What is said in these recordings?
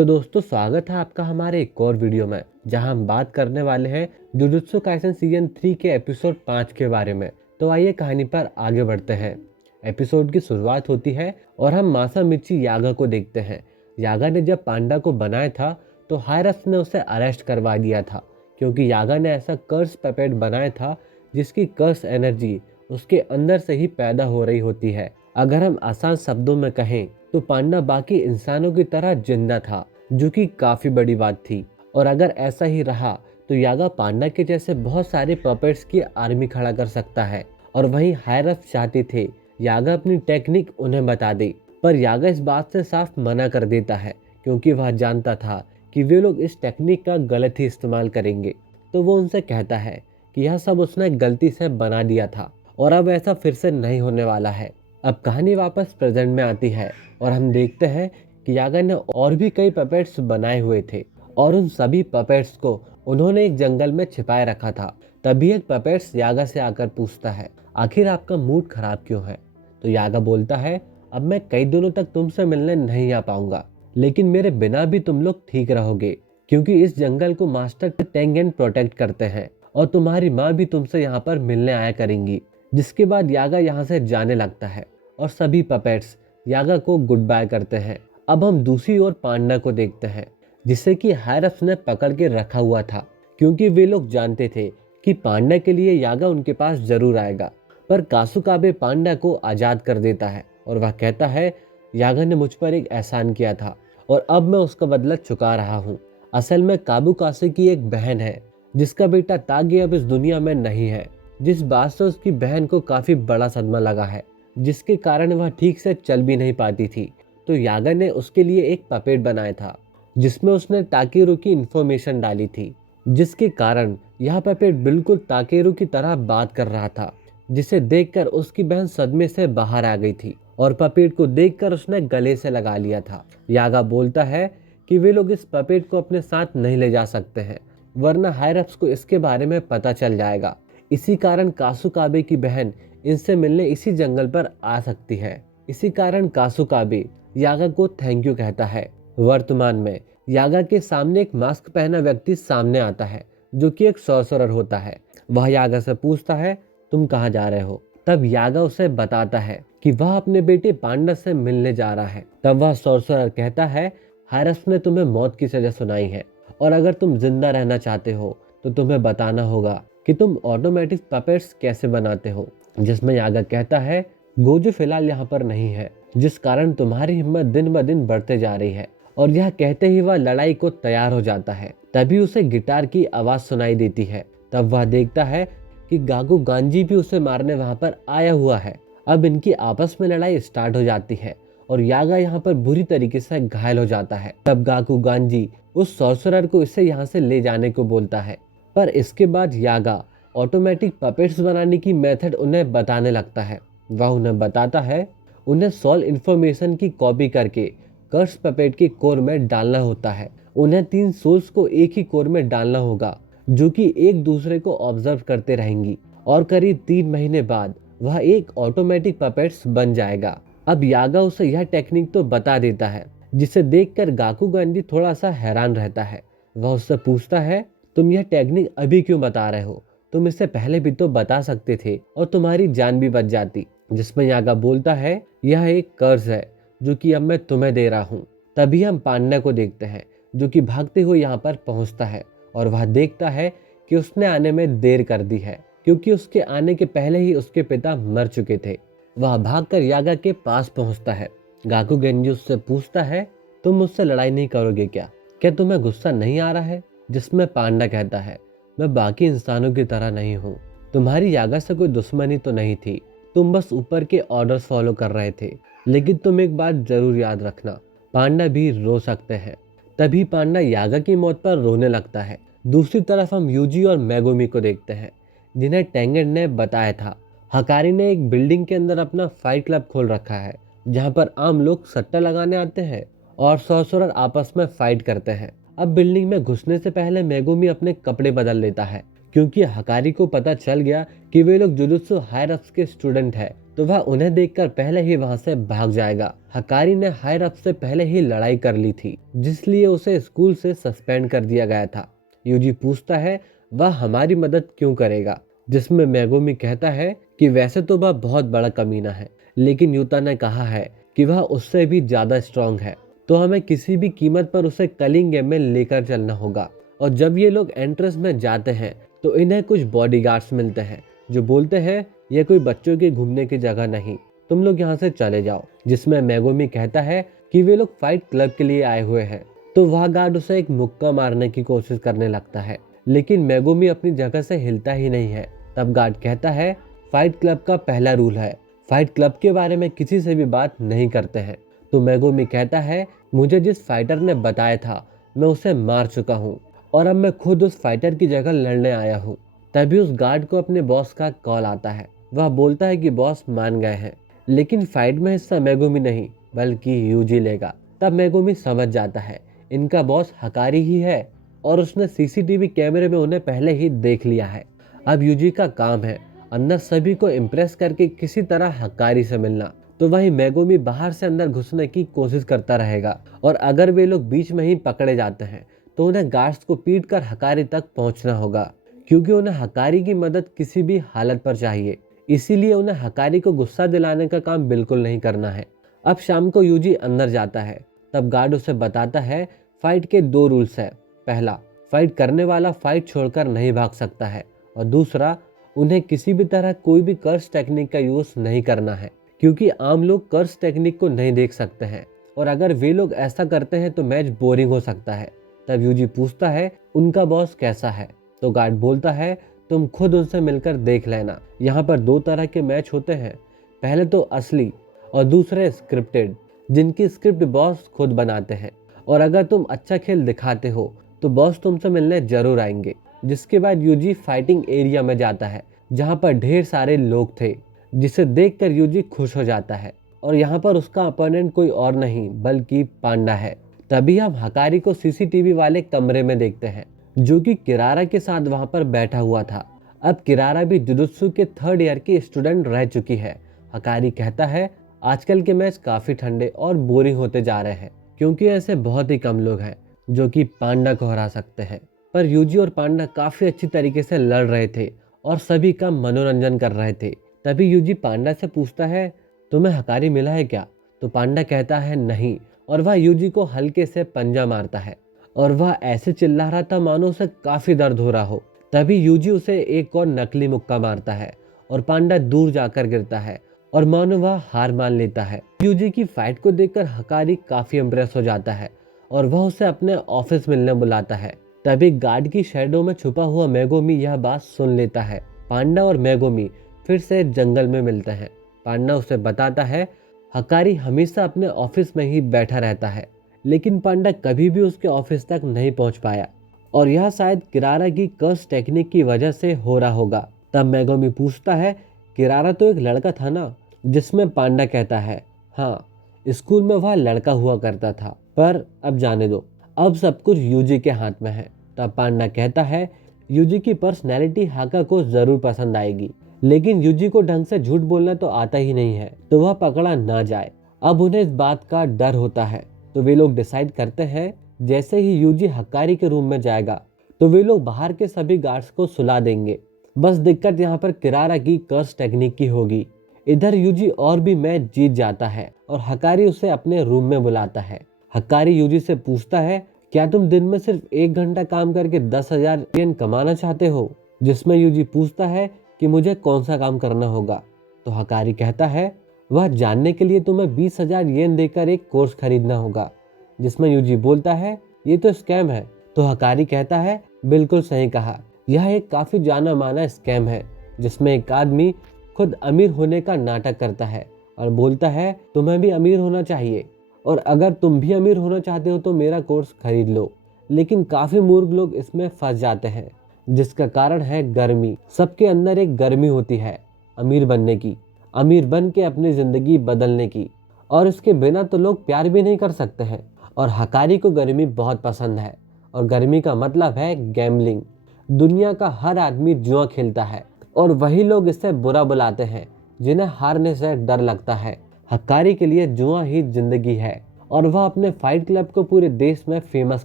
तो दोस्तों, स्वागत है आपका हमारे एक और वीडियो में, जहां हम बात करने वाले हैं जुजुत्सु काइसेन सीजन 3 के एपिसोड 5 के बारे में। तो आइए कहानी पर आगे बढ़ते हैं। एपिसोड की शुरुआत होती है और हम मासामिची यागा को देखते हैं। यागा ने जब पांडा को बनाया था तो हायरस ने उसे अरेस्ट करवा दिया था, क्योंकि यागा ने ऐसा कर्स पेपेट बनाया था जिसकी कर्स एनर्जी उसके अंदर से ही पैदा हो रही होती है। अगर हम आसान शब्दों में कहें तो पांडा बाकी इंसानों की तरह जिंदा था, जो कि काफी बड़ी बात थी। और अगर ऐसा ही रहा तो यागा पांडा के जैसे बहुत सारे पपेट्स की आर्मी खड़ा कर सकता है। और वहीं हायरस चाहते थे यागा अपनी टेक्निक उन्हें बता दे, पर यागा इस बात से साफ मना कर देता है, क्योंकि वह जानता था कि वे लोग इस टेक्निक का गलत ही इस्तेमाल करेंगे। तो वो उनसे कहता है कि यह सब उसने गलती से बना दिया था और अब ऐसा फिर से नहीं होने वाला है। अब कहानी वापस प्रेजेंट में आती है और हम देखते हैं कि यागा ने और भी कई पपेट्स बनाए हुए थे और उन सभी पपेट्स को उन्होंने एक जंगल में छिपाए रखा था। तभी एक पपेट्स यागा से आकर पूछता है, आखिर आपका मूड खराब क्यों है? तो यागा बोलता है, अब मैं कई दिनों तक तुमसे मिलने नहीं आ पाऊंगा, लेकिन मेरे बिना भी तुम लोग ठीक रहोगे, क्योंकि इस जंगल को मास्टर टेंगेन प्रोटेक्ट करते हैं और तुम्हारी माँ भी तुमसे यहाँ पर मिलने आया करेंगी। जिसके बाद यागा यहाँ से जाने लगता है और सभी पपेट्स यागा को गुड बाय करते हैं। अब हम दूसरी ओर पांडा को देखते हैं, जिसे कि हायरस ने पकड़ के रखा हुआ था, क्योंकि वे लोग जानते थे कि पांडा के लिए यागा उनके पास जरूर आएगा। पर कासुकाबे पांडा को आजाद कर देता है और वह कहता है, यागा ने मुझ पर एक एहसान किया था और अब मैं उसका बदला चुका रहा हूँ। असल में काबुकासे की एक बहन है जिसका बेटा तागे अब इस दुनिया में नहीं है, जिस बात से उसकी बहन को काफी बड़ा सदमा लगा है, जिसके कारण वह ठीक से चल भी नहीं पाती थी। तो यागा ने उसके लिए एक पपेट बनाया था जिसमें उसने ताकेरू की इंफॉर्मेशन डाली थी, जिसके कारण यह पपेट बिल्कुल ताकेरू की तरह बात कर रहा था, जिसे देखकर उसकी बहन सदमे से बाहर आ गई थी और पपेट को देखकर उसने गले से लगा लिया था। यागा बोलता है कि वे लोग इस पपेट को अपने साथ नहीं ले जा सकते हैं, वरना हायरप्स को इसके बारे में पता चल जाएगा। इसी कारण कासुकाबे की बहन इनसे मिलने इसी जंगल पर आ सकती है। इसी कारण कासुकाबे यागा को थैंक यू कहता है। वर्तमान में यागा के सामने एक मास्क पहना व्यक्ति सामने आता है, जो कि एक सॉर्सरर होता है। वह यागा से पूछता है, तुम कहाँ जा रहे हो? तब यागा उसे बताता है कि वह अपने बेटे पांडा से मिलने जा रहा है। तब वह सॉर्सरर कहता है, हायरस ने तुम्हें मौत की सजा सुनाई है और अगर तुम जिंदा रहना चाहते हो तो तुम्हें बताना होगा कि तुम ऑटोमेटिक पपेट्स कैसे बनाते हो। जिसमें यागा कहता है, गोजो फिलहाल यहाँ पर नहीं है, जिस कारण तुम्हारी हिम्मत दिन ब दिन बढ़ते जा रही है। और यह कहते ही वह लड़ाई को तैयार हो जाता है। तभी उसे गिटार की आवाज सुनाई देती है। तब वह देखता है कि गागु गांजी भी उसे मारने वहां पर आया हुआ है। अब इनकी आपस में लड़ाई स्टार्ट हो जाती है और यागा यहाँ पर बुरी तरीके से घायल हो जाता है। तब गागु गांजी उस सॉर्सरर को इसे यहाँ से ले जाने को बोलता है, पर इसके बाद यागा ऑटोमेटिक पपेट्स बनाने की मेथड उन्हें बताने लगता है। वह उन्हें बताता है उन्हें सॉल इन्फॉर्मेशन की कॉपी करके कर्स पपेट के कोर में डालना होता है। उन्हें 3 सोल्स को एक ही कोर में डालना होगा, जो कि एक दूसरे को ऑब्जर्व करते रहेंगी और करीब 3 महीने बाद वह एक ऑटोमेटिक पपेट्स बन जाएगा। अब यागा उसे यह टेक्निक तो बता देता है, जिसे देखकर गाकू गांधी थोड़ा सा हैरान रहता है। वह उससे पूछता है, तुम यह टेक्निक अभी क्यों बता रहे हो? तुम इससे पहले भी तो बता सकते थे और तुम्हारी जान भी बच जाती। जिसमें यागा बोलता है, यह एक कर्ज है जो कि अब मैं तुम्हें दे रहा हूँ। तभी हम पांडा को देखते हैं, जो कि भागते हुए यहाँ पर पहुँचता है और वह देखता है कि उसने आने में देर कर दी है, क्योंकि उसके आने के पहले ही उसके पिता मर चुके थे। वह भागकर यागा के पास पहुँचता है। गाकू गेंजी उससे पूछता है, तुम मुझसे लड़ाई नहीं करोगे क्या? क्या तुम्हें गुस्सा नहीं आ रहा है? जिसमें पांडा कहता है, मैं बाकी इंसानों की तरह नहीं हूँ। तुम्हारी यागा से कोई दुश्मनी तो नहीं थी, तुम बस ऊपर के ऑर्डर्स फॉलो कर रहे थे। लेकिन तुम एक बात जरूर याद रखना, पांडा भी रो सकते हैं। तभी पांडा यागा की मौत पर रोने लगता है। दूसरी तरफ हम यूजी और मेगुमी को देखते हैं, जिन्हें टेंगेन ने बताया था। हकारी ने एक बिल्डिंग के अंदर अपना फाइट क्लब खोल रखा है, जहाँ पर आम लोग सट्टा लगाने आते हैं और सॉर्सरर आपस में फाइट करते हैं। अब बिल्डिंग में घुसने से पहले मेगुमी अपने कपड़े बदल लेता है, क्योंकि हकारी को पता चल गया कि वे लोग जुजुत्सु हायरप्स के स्टूडेंट है, तो वह उन्हें देखकर पहले ही वहां से भाग जाएगा। हकारी ने हायर अप से पहले ही लड़ाई कर ली थी, जिसलिए उसे स्कूल से सस्पेंड कर दिया गया था। यूजी पूछता है वह हमारी मदद क्यों करेगा, जिसमें मेगुमी कहता है कि वैसे तो वह बहुत बड़ा कमीना है, लेकिन यूता ने कहा है कि वह उससे भी ज्यादा स्ट्रांग है, तो हमें किसी भी कीमत पर उसे कलिंग गेम में लेकर चलना होगा। और जब ये लोग एंट्रेंस में जाते हैं तो इन्हें कुछ बॉडीगार्ड्स मिलते हैं जो बोलते हैं ये कोई बच्चों के घूमने की जगह नहीं, तुम लोग यहाँ से चले जाओ। जिसमें मेगुमी कहता है कि वे लोग फाइट क्लब के लिए आए हुए हैं, तो वह गार्ड उसे एक मुक्का मारने की कोशिश करने लगता है, लेकिन मेगुमी अपनी जगह से हिलता ही नहीं है। तब गार्ड कहता है फाइट क्लब का पहला रूल है, फाइट क्लब के बारे में किसी से भी बात नहीं करते हैं। तो मेगुमी कहता है मुझे जिस फाइटर ने बताया था मैं उसे मार चुका हूँ और अब मैं खुद उस फाइटर की जगह लड़ने आया हूँ। तभी उस गार्ड को अपने बॉस का कॉल आता है। वह बोलता है कि बॉस मान गए हैं, लेकिन फाइट में हिस्सा मेगुमी नहीं बल्कि यूजी लेगा। तब मेगुमी समझ जाता है इनका बॉस हकारी ही है और उसने सीसीटीवी कैमरे में उन्हें पहले ही देख लिया है। अब यूजी का काम है अंदर सभी को इम्प्रेस करके किसी तरह हकारी से मिलना। तो वही मेगुमी बाहर से अंदर घुसने की कोशिश करता रहेगा और अगर वे लोग बीच में ही पकड़े जाते हैं तो उन्हें गार्ड्स को पीट कर हकारी तक पहुंचना होगा, क्योंकि उन्हें हकारी की मदद किसी भी हालत पर चाहिए। इसीलिए उन्हें हकारी को गुस्सा दिलाने का काम बिल्कुल नहीं करना है। अब शाम को यूजी अंदर जाता है। तब गार्ड उसे बताता है फाइट के 2 रूल्स है। पहला, फाइट करने वाला फाइट छोड़कर नहीं भाग सकता है, और दूसरा, उन्हें किसी भी तरह कोई भी कर्स टेक्निक का यूज नहीं करना है, क्योंकि आम लोग कर्स टेक्निक को नहीं देख सकते हैं और अगर वे लोग ऐसा करते हैं तो मैच बोरिंग हो सकता है। तब यूजी पूछता है उनका बॉस कैसा है, तो गार्ड बोलता है तुम खुद उनसे मिलकर देख लेना। यहाँ पर 2 तरह के मैच होते हैं, पहले तो असली और दूसरे स्क्रिप्टेड, जिनकी स्क्रिप्ट बॉस खुद बनाते हैं, और अगर तुम अच्छा खेल दिखाते हो तो बॉस तुमसे मिलने जरूर आएंगे। जिसके बाद यूजी फाइटिंग एरिया में जाता है जहाँ पर ढेर सारे लोग थे, जिसे देखकर यूजी खुश हो जाता है और यहाँ पर उसका अपोनेंट कोई और नहीं बल्कि पांडा है। तभी हम हकारी को सीसीटीवी वाले कमरे में देखते हैं, जो कि किरारा के साथ वहां पर बैठा हुआ था। अब किरारा भी जुजुत्सु के 3rd ईयर की स्टूडेंट रह चुकी है। हकारी कहता है आजकल के मैच काफी ठंडे और बोरिंग होते जा रहे हैं, क्योंकि ऐसे बहुत ही कम लोग हैं जो कि पांडा को हरा सकते हैं। पर यूजी और पांडा काफी अच्छी तरीके से लड़ रहे थे और सभी का मनोरंजन कर रहे थे। तभी यूजी पांडा से पूछता है तुम्हें हकारी मिला है क्या? तो पांडा कहता है नहीं, और वह यूजी को हल्के से पंजा मारता है और वह ऐसे चिल्ला रहा था मानो उसे काफी दर्द हो रहा हो। तभी यूजी उसे एक और नकली मुक्का मारता है और पांडा दूर जाकर गिरता है और मानो वह हार मान लेता है। यूजी की फाइट को देखकर हकारी काफी इम्प्रेस हो जाता है और वह उसे अपने ऑफिस मिलने बुलाता है। तभी गार्ड की शैडो में छुपा हुआ मेगुमी यह बात सुन लेता है। पांडा और मेगुमी फिर से जंगल में मिलते हैं। पांडा उसे बताता है हकारी हमेशा अपने ऑफिस में ही बैठा रहता है, लेकिन पांडा कभी भी उसके ऑफिस तक नहीं पहुंच पाया और यह शायद किरारा की कर्स टेक्निक की वजह से हो रहा होगा। तब मेगुमी पूछता है किरारा तो एक लड़का था ना? जिसमें पांडा कहता है हाँ, स्कूल में वह लड़का हुआ करता था, पर अब जाने दो, अब सब कुछ यूजी के हाथ में है। तब पांडा कहता है यूजी की पर्सनैलिटी हाका को जरूर पसंद आएगी, लेकिन यूजी को ढंग से झूठ बोलना तो आता ही नहीं है, तो वह पकड़ा ना जाए। अब उन्हें इस बात का डर होता है, तो वे लोग डिसाइड करते हैं जैसे ही यूजी हकारी के रूम में जाएगा तो वे लोग बाहर के सभी गार्ड्स को सुला देंगे। बस दिक्कत यहाँ पर किरारा की कर्स टेक्निक की होगी। इधर यूजी और भी मैच जीत जाता है और हकारी उसे अपने रूम में बुलाता है। हकारी यूजी से पूछता है क्या तुम दिन में सिर्फ 1 घंटा काम करके 10,000 येन कमाना चाहते हो? जिसमें यूजी पूछता है कि मुझे कौन सा काम करना होगा। तो हकारी कहता है वह जानने के लिए तुम्हें 20,000 येन देकर एक कोर्स खरीदना होगा। जिसमें यूजी बोलता है ये तो स्कैम है। तो हकारी कहता है बिल्कुल सही कहा, यह एक काफी जाना माना स्कैम है, जिसमें एक आदमी खुद अमीर होने का नाटक करता है और बोलता है तुम्हें भी अमीर होना चाहिए, और अगर तुम भी अमीर होना चाहते हो तो मेरा कोर्स खरीद लो। लेकिन काफी मूर्ख लोग इसमें फंस जाते हैं, जिसका कारण है गर्मी। सबके अंदर एक गर्मी होती है अमीर बनने की, अमीर बन के अपनी जिंदगी बदलने की, और इसके बिना तो लोग प्यार भी नहीं कर सकते हैं। और हकारी को गर्मी बहुत पसंद है, और गर्मी का मतलब है गैम्बलिंग। दुनिया का हर आदमी जुआ खेलता है और वही लोग इसे बुरा बुलाते हैं, जिन्हें हारने से डर लगता है। हक्कारी के लिए जुआ ही जिंदगी है और वह अपने फाइट क्लब को पूरे देश में फेमस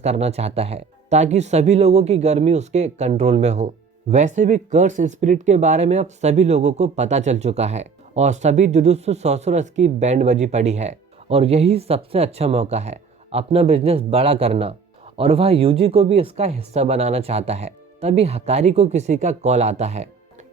करना चाहता है ताकि सभी लोगों की गर्मी उसके कंट्रोल में हो। वैसे भी कर्स स्पिरिट के बारे में अब सभी लोगों को पता चल चुका है और सभी जुजुत्सु सॉर्सरर्स की बैंड बजी पड़ी है और यही सबसे अच्छा मौका है अपना बिजनेस बड़ा करना, और वह यूजी को भी इसका हिस्सा बनाना चाहता है। तभी हकारी को किसी का कॉल आता है।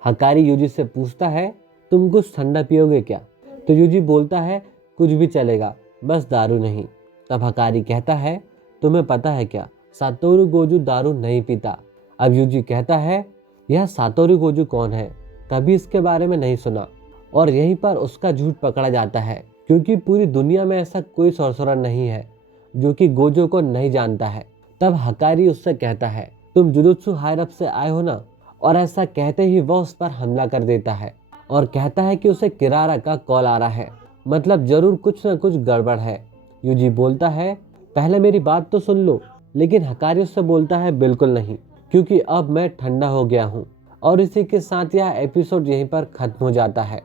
हकारी यूजी से पूछता है, तुम कुछ ठंडा पियोगे क्या? तो यूजी बोलता है, कुछ भी चलेगा, बस दारू नहीं। तब हकारी कहता है, तुम्हें पता है क्या, सातोरू गोजू दारू नहीं पीता। अब यूजी कहता है, यह सातोरू गोजू कौन है? कभी इसके बारे में नहीं सुना। और यहीं पर उसका झूठ पकड़ा जाता है क्योंकि पूरी दुनिया में ऐसा कोई सॉर्सरर नहीं है जो कि गोजो को नहीं जानता है। तब हकारी उससे कहता है, तुम जुजुत्सु हायर अप से आए हो ना? और ऐसा कहते ही वह उस पर हमला कर देता है और कहता है कि उसे किरारा का कॉल आ रहा है, मतलब जरूर कुछ न कुछ गड़बड़ है। यूजी बोलता है, पहले मेरी बात तो सुन लो। लेकिन हकारी उससे बोलता है, बिल्कुल नहीं, क्योंकि अब मैं ठंडा हो गया हूँ। और इसी के साथ यह एपिसोड यहीं पर खत्म हो जाता है।